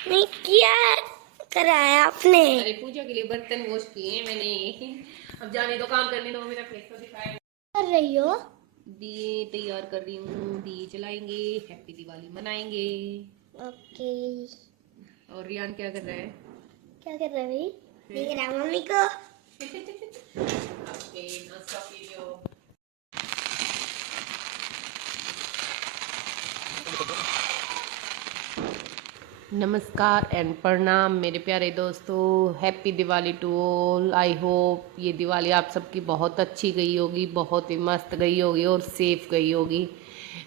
नहीं क्या कराया आपने? अरे पूजा के लिए बर्तन वॉश किए हैं मैंने। अब जाने दो काम करने दो, मेरा फेस तो दिखाया। कर रही हो? दिए तैयार कर रही हूँ, दिए जलाएंगे, हैप्पी दिवाली मनाएंगे। ओके। और रियान क्या कर रहा है? क्या कर रहे भाई? देख रहा मम्मी को। ओके, नाश्ता पी लो। नमस्कार एंड प्रणाम मेरे प्यारे दोस्तों, happy Diwali to all. I hope ये दिवाली आप सबकी बहुत अच्छी गई होगी, बहुत ही मस्त गई होगी और सेफ गई होगी।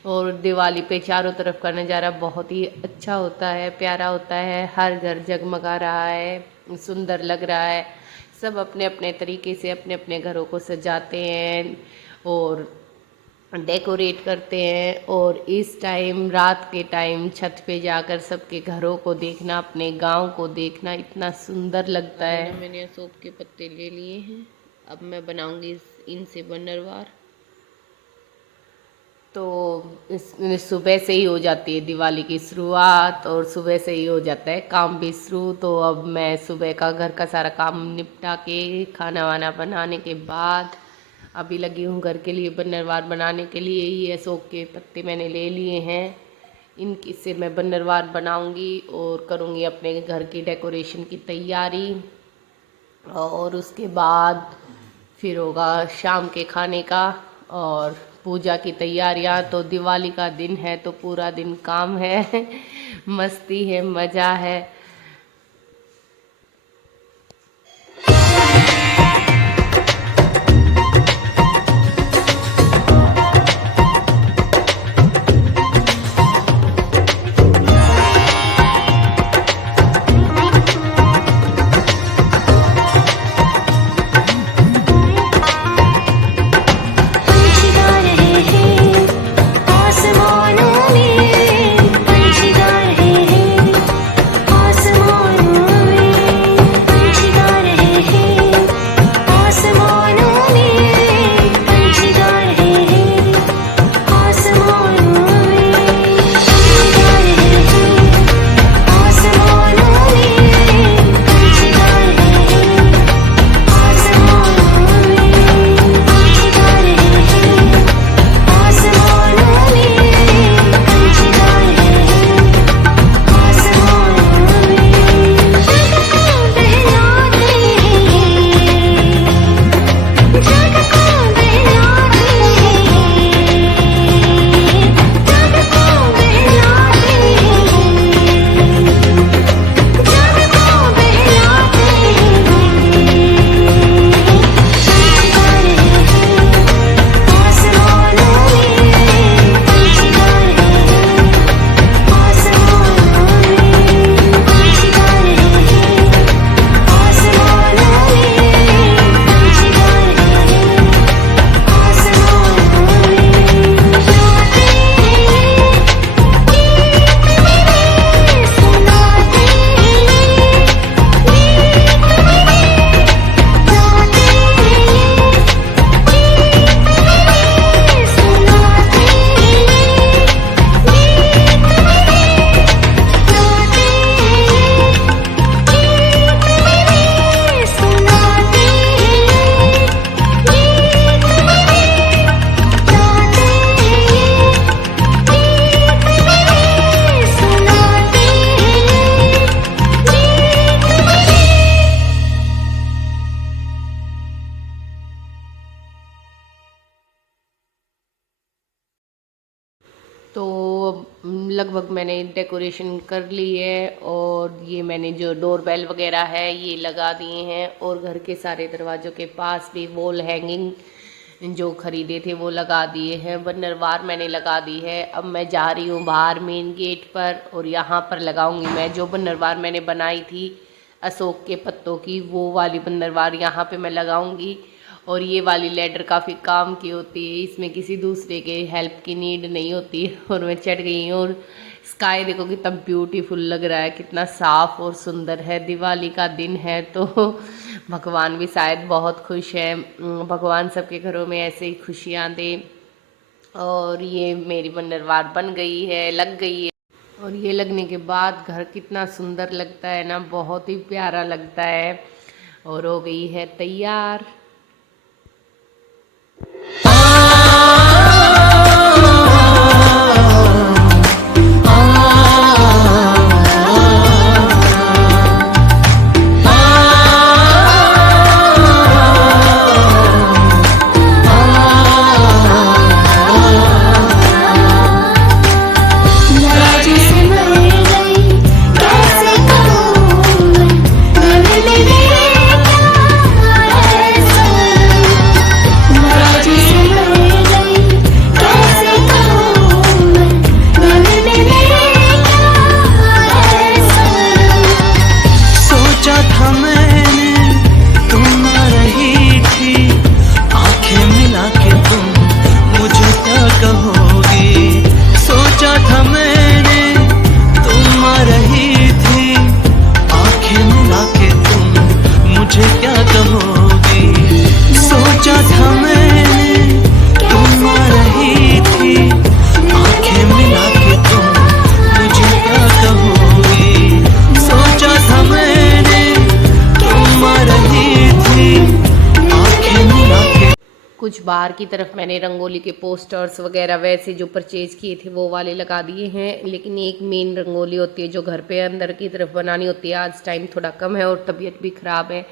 और दिवाली पे चारों तरफ का नज़ारा बहुत ही अच्छा होता है, प्यारा होता है। हर घर जगमगा रहा है, सुंदर लग रहा है। सब अपने अपने तरीके से अपने अपने घरों को सजाते हैं और डेकोरेट करते हैं। और इस टाइम, रात के टाइम, छत पे जाकर सबके घरों को देखना, अपने गांव को देखना इतना सुंदर लगता है। मैंने अशोक के पत्ते ले लिए हैं, अब मैं बनाऊंगी इनसे बनरवार। तो इस सुबह से ही हो जाती है दिवाली की शुरुआत और सुबह से ही हो जाता है काम भी शुरू। तो अब मैं सुबह का घर का सारा काम निपटा के खाना वाना बनाने के बाद अभी लगी हूँ घर के लिए बनरवार बनाने के लिए। ये अशोक के पत्ते मैंने ले लिए हैं, इनकी से मैं बनरवार बनाऊंगी और करूँगी अपने घर की डेकोरेशन की तैयारी। और उसके बाद फिर होगा शाम के खाने का और पूजा की तैयारियां। तो दिवाली का दिन है तो पूरा दिन काम है मस्ती है, मज़ा है। पंछी गा रहे हैं आसमानों में, पंछी गा रहे हैं आसमानों में, पंछी गा रहे हैं आसमानों में, पंछी गा रहे हैं आसमानों में, पंछी गा रहे हैं आसमानों में, पंछी गा रहे हैं आसमानों में, पंछी गा रहे हैं आसमानों में, पंछी गा रहे हैं आसमानों में। जग को बहलाते हैं, जग को बहलाते हैं, जग को बहलाते हैं, जग को बहलाते हैं। पंछी गा रहे हैं आसमानों में, पंछी गा रहे हैं आसमानों में, पंछी गा रहे हैं आसमानों में, पंछी गा रहे हैं आसमानों में। गाते हैं गीत मेरे, सुनाते हैं गीत मेरे, गाते हैं गीत मेरे, सुनाते हैं गीत मेरे, गाते हैं गीत मेरे, सुनाते हैं गीत मेरे, गाते हैं गीत मेरे, सुनाते हैं गीत मेरे। तो लगभग मैंने डेकोरेशन कर ली है और ये मैंने जो डोर बेल वगैरह है ये लगा दिए हैं और घर के सारे दरवाज़ों के पास भी वॉल हैंगिंग जो खरीदे थे वो लगा दिए हैं। बनरवार मैंने लगा दी है। अब मैं जा रही हूँ बाहर मेन गेट पर और यहाँ पर लगाऊंगी मैं जो बनरवार मैंने बनाई थी अशोक के पत्तों की, वो वाली बनरवार यहाँ पे मैं लगाऊंगी। और ये वाली लैडर काफ़ी काम की होती है, इसमें किसी दूसरे के हेल्प की नीड नहीं होती। और मैं चढ़ गई हूँ और स्काई देखो कितना ब्यूटीफुल लग रहा है, कितना साफ और सुंदर है। दिवाली का दिन है तो भगवान भी शायद बहुत खुश है। भगवान सबके घरों में ऐसे ही खुशियाँ दे। और ये मेरी बनरवार बन गई है, लग गई है। और ये लगने के बाद घर कितना सुंदर लगता है ना, बहुत ही प्यारा लगता है। और हो गई है तैयार। नाराज़ी से मर गई कैसे कहूँ मैं दिल में क्या ऐसा। नाराज़ी से मर गई कैसे कहूँ मैं दिल में क्या ऐसा। सोचा था मैंने तुम आ रही थी, आंखें मिला के तुम मुझे क्या कहोगी। सोचा था मैंने तुम आ रही थी, आंखें मिला के तुम मुझे क्या कहोगी। सोचा था मैंने तुम आ रही थी, आंखें मिला के तुम मुझे क्या कहोगी। सोचा था मैंने तुम आ रही थी, आंखें मिला के। कुछ बाहर की तरफ मैंने रंगोली के पोस्टर्स वगैरह वैसे जो परचेज किए थे वो वाले लगा दिए हैं, लेकिन एक मेन रंगोली होती है जो घर पे अंदर की तरफ बनानी होती है। आज टाइम थोड़ा कम है और तबीयत भी ख़राब है,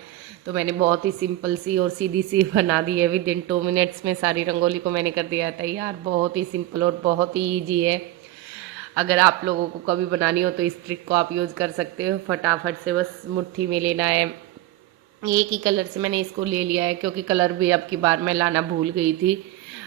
तो मैंने बहुत ही सिंपल सी और सीधी सी बना दी है। विद इन 2 मिनट्स में सारी रंगोली को मैंने कर दिया था तैयार। बहुत ही सिंपल और बहुत ही ईजी है। अगर आप लोगों को कभी बनानी हो तो इस ट्रिक को आप यूज़ कर सकते हो। फटाफट से बस मुट्ठी में लेना है। एक ही कलर से मैंने इसको ले लिया है क्योंकि कलर भी अब की बार मैं लाना भूल गई थी,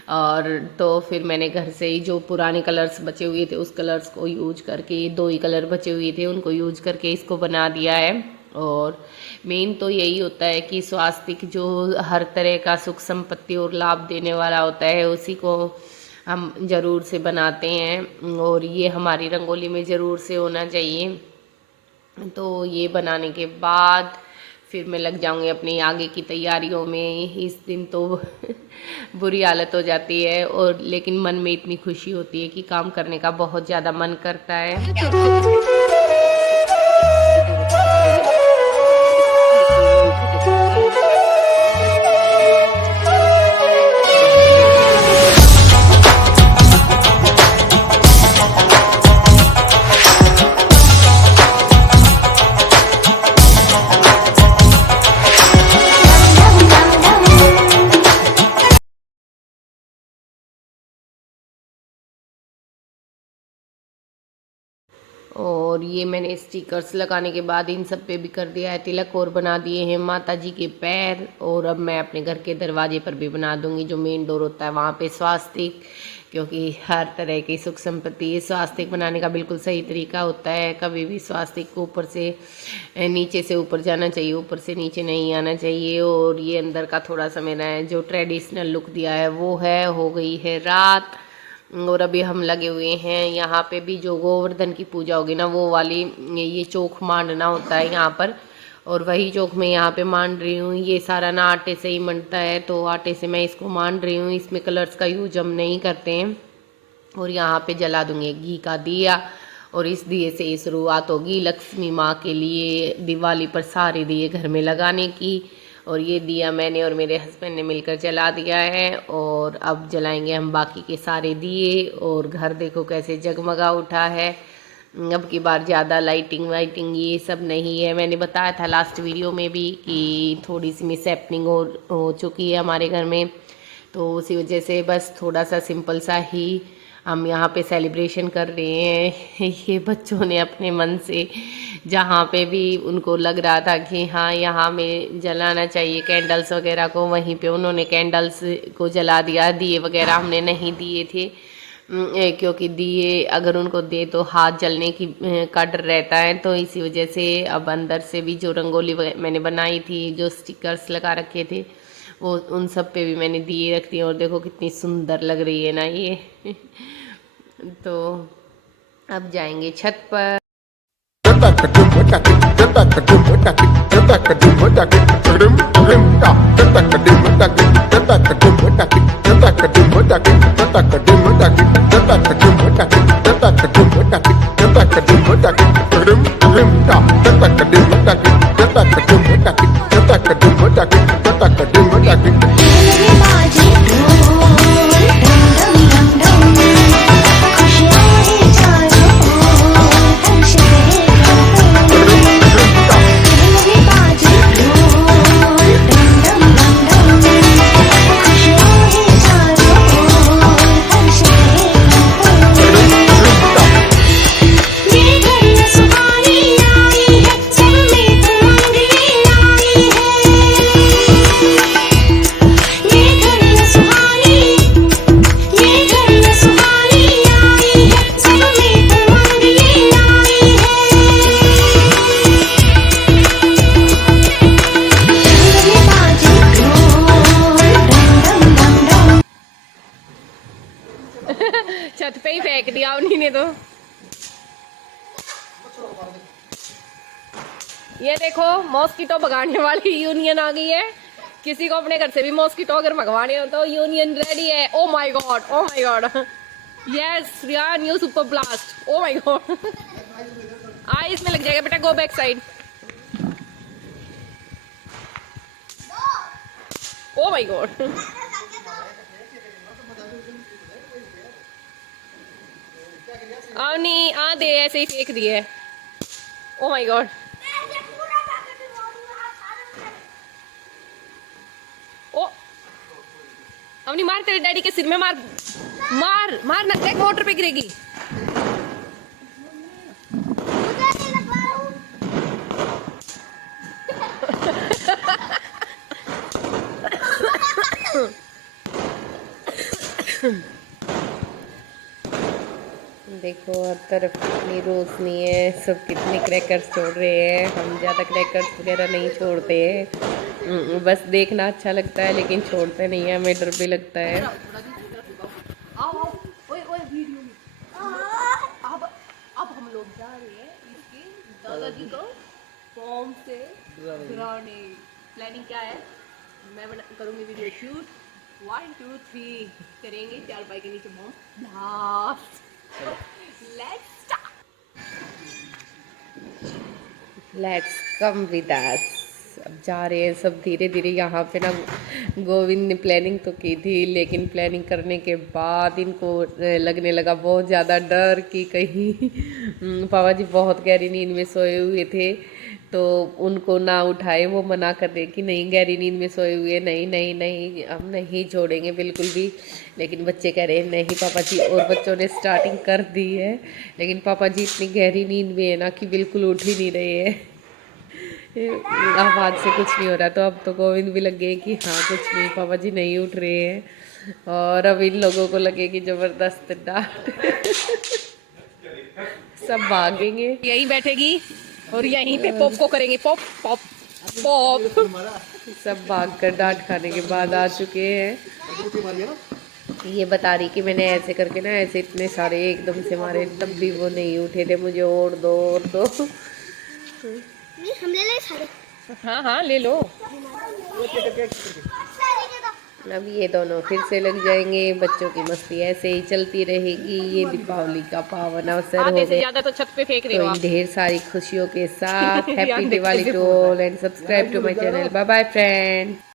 और तो फिर मैंने घर से ही जो पुराने कलर्स बचे हुए थे उस कलर्स को यूज करके, 2 ही कलर बचे हुए थे उनको यूज करके इसको बना दिया है। और मेन तो यही होता है कि स्वास्तिक जो हर तरह का सुख संपत्ति और लाभ देने वाला होता है उसी को हम ज़रूर से बनाते हैं, और ये हमारी रंगोली में ज़रूर से होना चाहिए। तो ये बनाने के बाद फिर मैं लग जाऊंगी अपनी आगे की तैयारियों में। इस दिन तो बुरी हालत हो जाती है, और लेकिन मन में इतनी खुशी होती है कि काम करने का बहुत ज़्यादा मन करता है। और ये मैंने स्टिकर्स लगाने के बाद इन सब पे भी कर दिया है तिलक, और बना दिए हैं माता जी के पैर। और अब मैं अपने घर के दरवाजे पर भी बना दूंगी, जो मेन डोर होता है वहाँ पे स्वास्तिक, क्योंकि हर तरह की सुख संपत्ति ये स्वास्तिक बनाने का बिल्कुल सही तरीका होता है। कभी भी स्वास्तिक को ऊपर से नीचे से ऊपर जाना चाहिए, ऊपर से नीचे नहीं आना चाहिए। और ये अंदर का थोड़ा सा मेरा जो ट्रेडिशनल लुक दिया है वो है। हो गई है रात और अभी हम लगे हुए हैं यहाँ पे भी जो गोवर्धन की पूजा होगी ना वो वाली, ये चौक मांडना होता है यहाँ पर, और वही चौक मैं यहाँ पे मांड रही हूँ। ये सारा ना आटे से ही मंडता है, तो आटे से मैं इसको मांड रही हूँ। इसमें कलर्स का यूज हम नहीं करते हैं। और यहाँ पे जला दूंगी घी का दिया, और इस दिए से ही शुरुआत होगी लक्ष्मी माँ के लिए दिवाली पर सारे दिए घर में लगाने की। और ये दिया मैंने और मेरे हस्बैंड ने मिलकर जला दिया है, और अब जलाएंगे हम बाकी के सारे दिए। और घर देखो कैसे जगमगा उठा है। अब की बार ज़्यादा लाइटिंग वाइटिंग ये सब नहीं है। मैंने बताया था लास्ट वीडियो में भी कि थोड़ी सी मिसहैपनिंग हो चुकी है हमारे घर में, तो उसी वजह से बस थोड़ा सा सिंपल सा ही हम यहाँ पे सेलिब्रेशन कर रहे हैं। ये बच्चों ने अपने मन से जहाँ पे भी उनको लग रहा था कि हाँ यहाँ में जलाना चाहिए कैंडल्स वगैरह को, वहीं पे उन्होंने कैंडल्स को जला दिया। दिए वगैरह हमने नहीं दिए थे, क्योंकि दिए अगर उनको दे तो हाथ जलने की का डर रहता है। तो इसी वजह से अब अंदर से भी जो रंगोली मैंने बनाई थी, जो स्टिकर्स लगा रखे थे, वो उन सब पे भी मैंने दिए रख दिए। और देखो कितनी सुंदर लग रही है ना ये। तो अब जाएंगे छत पर। मेरे बाजे ढोल डम डम डम डम खुशियाँ हैं चारों ओर हर शहर मेरे बाजे ढोल डम डम डम डम खुशियाँ हैं चारों ओर हर शहर ये घर सुहानी आई है सब में रंगीन आई है ये घर सुहानी आई है सब में रंगीन आई है मेरे बाजे ढोल डम डम डम डम छत पे ही फेंक दिया उन्हीं ने तो। ये देखो मॉस्किटो भगाने वाली यूनियन आ गई है। किसी को अपने घर से भी मॉस्किटो अगर भगवाने हो तो यूनियन रेडी है। Oh my god, oh my god, yes रियान new super blast, oh my god. आ इसमें लग जाएगा बेटा, go back side. Oh my god, नहीं आ दे, ऐसे ही फेंक दिए। ओ माय गॉड, ओ अवनी मार, तेरे डैडी के सिर में मार, मार मार ना, देख मोटर पे गिरेगी। देखो हर तरफ कितनी रोशनी है, सब कितने क्रैकर्स छोड़ रहे हैं। हम ज़्यादा क्रैकर्स वगैरह नहीं छोड़ते हैं, बस देखना अच्छा लगता है, लेकिन छोड़ते नहीं है, हमें डर भी लगता है। अब हम लोग जा रहे हैं इसके दादाजी को फॉर्म से डराने। प्लानिंग क्या है, मैं करूँगी वीडियो शूट, 1 2 3 करेंगे, 4 बाइक के नीचे bomb blast. Let's come with us. अब जा रहे हैं सब धीरे धीरे। यहाँ पे ना गोविंद ने प्लानिंग तो की थी, लेकिन प्लानिंग करने के बाद इनको लगने लगा बहुत ज़्यादा डर कि कहीं पापा जी बहुत गहरी नींद में सोए हुए थे तो उनको ना उठाए। वो मना कर रहे कि नहीं गहरी नींद में सोए हुए, नहीं नहीं नहीं हम नहीं छोड़ेंगे बिल्कुल भी। लेकिन बच्चे कह रहे हैं नहीं पापा जी, और बच्चों ने स्टार्टिंग कर दी है, लेकिन पापा जी इतनी गहरी नींद में है ना कि बिल्कुल उठ ही नहीं रहे हैं। आवाज़ से कुछ नहीं हो रहा, तो अब तो गोविंद भी लग गए कि हाँ कुछ नहीं, पापा जी नहीं उठ रहे हैं। और अब इन लोगों को लगे कि ज़बरदस्त डांट। सब भागेंगे, यहीं बैठेगी और यहीं पे पॉप को करेंगे, पॉप पॉप पॉप। सब भाग कर डांट खाने के बाद आ चुके हैं। ये बता रही कि मैंने ऐसे करके ना ऐसे इतने सारे एकदम से मारे, तब भी वो नहीं उठे थे। मुझे और दो और दो। हम ले ले सारे। हाँ हाँ ले लो। अब ये दोनों फिर से लग जाएंगे। बच्चों की मस्ती ऐसे ही चलती रहेगी। ये दीपावली का पावन अवसर हो गया, ज्यादा तो छत पे फेंक रहे तो हो इन ढेर सारी खुशियों के साथ happy Diwali to all and subscribe to my channel. Bye bye friend.